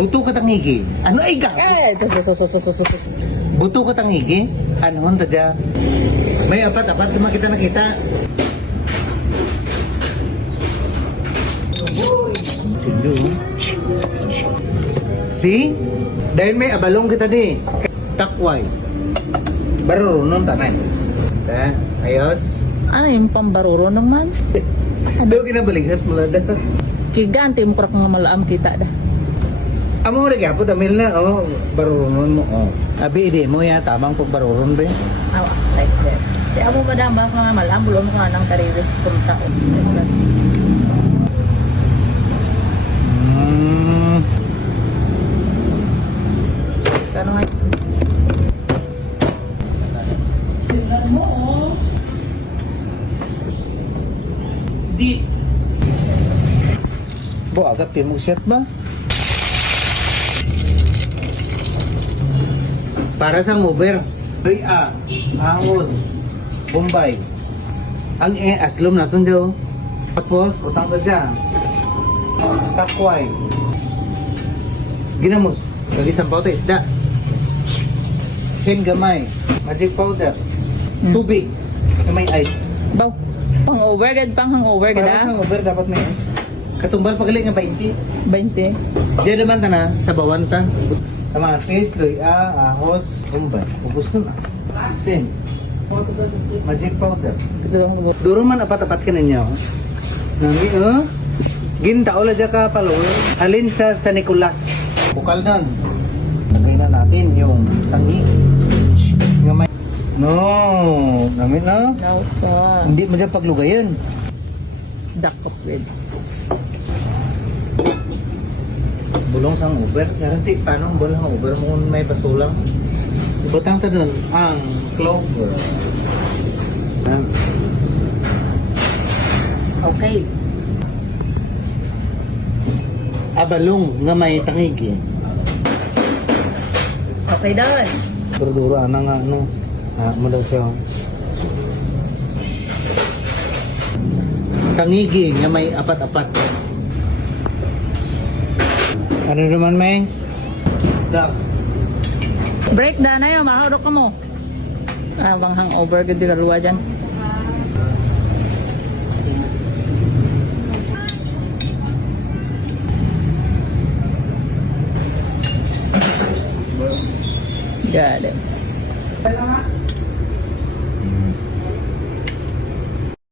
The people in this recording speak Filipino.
Buto ka tangigi. Ano ay ga? Sus. Buto ka tangigi. Ano hon tadya? May apat-apat naman kita nakita. Sindo. See? Dahil may abalong kita di. Takway. Barurunon tanay. Ayos. Ano yung pambaruro naman? Ano kinabalikat mo lang dah? Kiganti mo krak nga malaam kita dah. Amo mo nagyapot, amil na, barurunon mo, Abi, hindi mo ya, tamang pagbaruron ba? Awa, like that. Di amo madam ba nga malaam, bulong mo nga nang tariwis punta ko. Kano nga? Silan mo, Di. Bo, agap mo shot ba? Para sa Uber. Ahon, Bombay. Ang aslom natin daw. Tapos, utang ka dyan. Takway. Ginamos. Kag-isang pauta isda. Sen gamay. Magic powder. Tubig. Na may ice. Baw, pang-over, pang hangover Para gada? sa Uber, dapat may ice. Katumbal pagaling nga 20. 20. Diyan naman ta na, sa bawanta. Kamatis, luya, ahos, Bombay. Ubus na. Sen. Magic powder. Duro man apat-apat ka ninyo. Nami, Ginta ola dya ka palo. Alin sa Nicolas. Bukal doon. Lagay na natin yung tangi. Nga may... No. Nami na. No, pa. Hindi mo dyan paglugayan. Dakop with. Bulong sang Uber. Garanti, paano ang bulong ang Uber mo kung may pasulang? Ibutang ta doon ang clover. Okay. Abalong nga may tangigi. Okay doon. Duro-duro ana nga ano. Mo daw siya. Tangigi nga may apat-apat. Ano naman may? Duck. Break da na yun, mahawak ka mo. Bang hangover gud dalawa dyan. Got it.